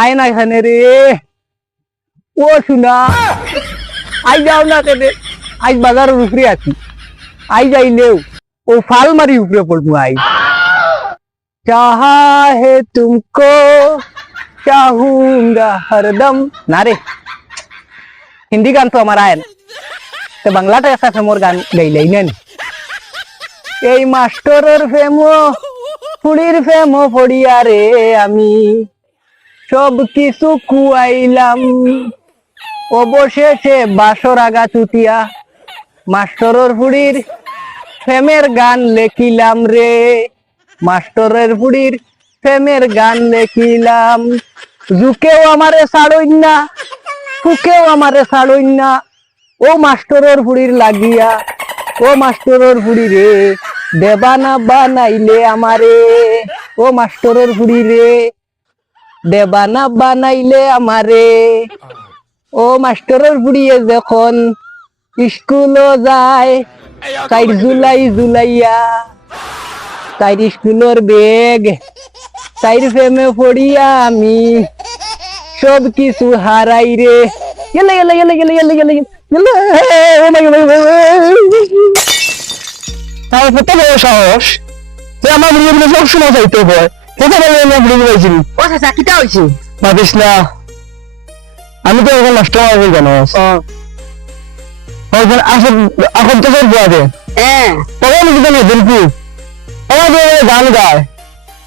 আয় না এখানে রে। ও শুনা, আই যাও না কেনে, আজ বাজারের উপরে আছি। আই যাইলেও ও ফালমারি উপরে পড়বো। আই চাহা হে তুমকো চাহুঙ্গা হরদম। না রে, হিন্দি গান তো আমার আয় না, তো বাংলাটা একটা ফেমোর গান গাইলেই নেন। এই মাস্টরের ফেমো ফুড়ির ফেমো ফড়িয়া রে, আমি সব কিছু কুয়াইলাম, অবশেষে বাসর আগা চুতিয়া মাস্টরের ফুড়ির ফেমের গান লেখিলাম রে। মাস্টরের ফুড়ির ফেমের গান লেখিলাম। জুকেও আমারে ছাড়ইন না, ফুকেও আমারে ছাড়ইন না, ও মাস্টরের ফুড়ির লাগিয়া, ও মাস্টরের ফুড়ি রে, দেবানা বানাইলে আমারে। ও মাস্টরের ফুড়ি রে, দেবানা বানাইলে আমারে। ও মাস্টরের ফুড়িয়ে যখন স্কুলও যায়, 4 জুলাই জুলাইয়া, 4 স্কুলের বেগ, 4 ফেমে পড়িয়া আমি সব কিছু হারাই রে। গেলে গেলে গেলে গেলে গেলে গেলে তার কত বড় সাহস যে আমার বুড়ি সব সময় যাইতে হয়। কোথা বলে না বুড়ি পাইছি। ও চাচা কিটা হইছে? ভাবিস না, আমি তো এখন নষ্ট হয়ে জানো। এখন তো সব বাদে তবে আমি কিন্তু দিলপু আমার গান গায়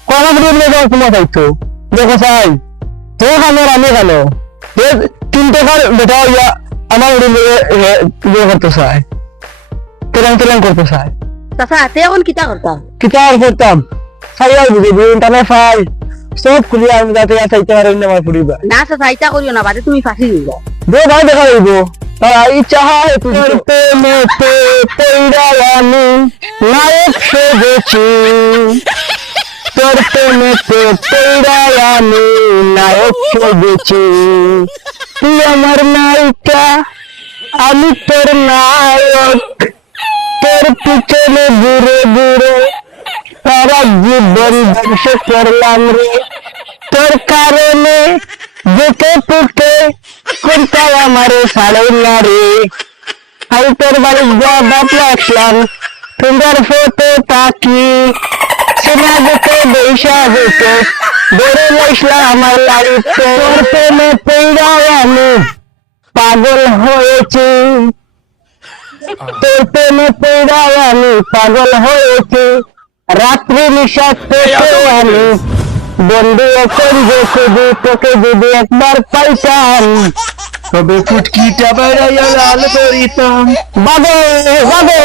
কলা বুড়ি সময় যাইতো। দেখো চাই তো গানো আমি গানো 3 টাকার বেটা হইয়া আমার ইয়ে করতে চায়, তেলাং তেলাং করতে চায়। চাচা তে এখন কিটা করতাম? কিতা আর করতাম, সাইয়াল বুঝি ইন্টারনেট ফাই সব খুলি আমি যাতে চাইতে পারি না আমার পরিবার। না চাচা ইটা করিও না, বাদে তুমি ফাঁসি দিবা। দে ভাই দেখা যাইব। তাই চাহায় তুই মেতে পইরা আমি নায়ক সেজেছি, তোর প্রেমেতে পইরা আমি নায়ক সেজেছি। তুই আমার নায়িকা, আমি তোর নায়ক, তোর পিছনে ঘুরে ঘুরে সারা জীবন ধ্বংস করলাম রে। তোর কারণে বুকে পুকে কোনটাই আমারে ছাড়ে না রে। আমি তোর বাড়ি বাপলা আসলাম, তোমার ফটো তাকি সিনা বুকে বৈশা বুকে দৌড়ে লাইসলাম আমার লাড়িতে। তোর প্রেমে পইরা আমি পাগল হয়েছি, তোর প্রেমে পইরা আমি পাগল হয়েছি। রাত্রি নিশাত থেকে আমি বন্ধু করিব শুধু তোকে যদি একবার পাইতাম, তবে ফুটকিটা বেড়াইয়া লাল করিতাম। বাবু বাবু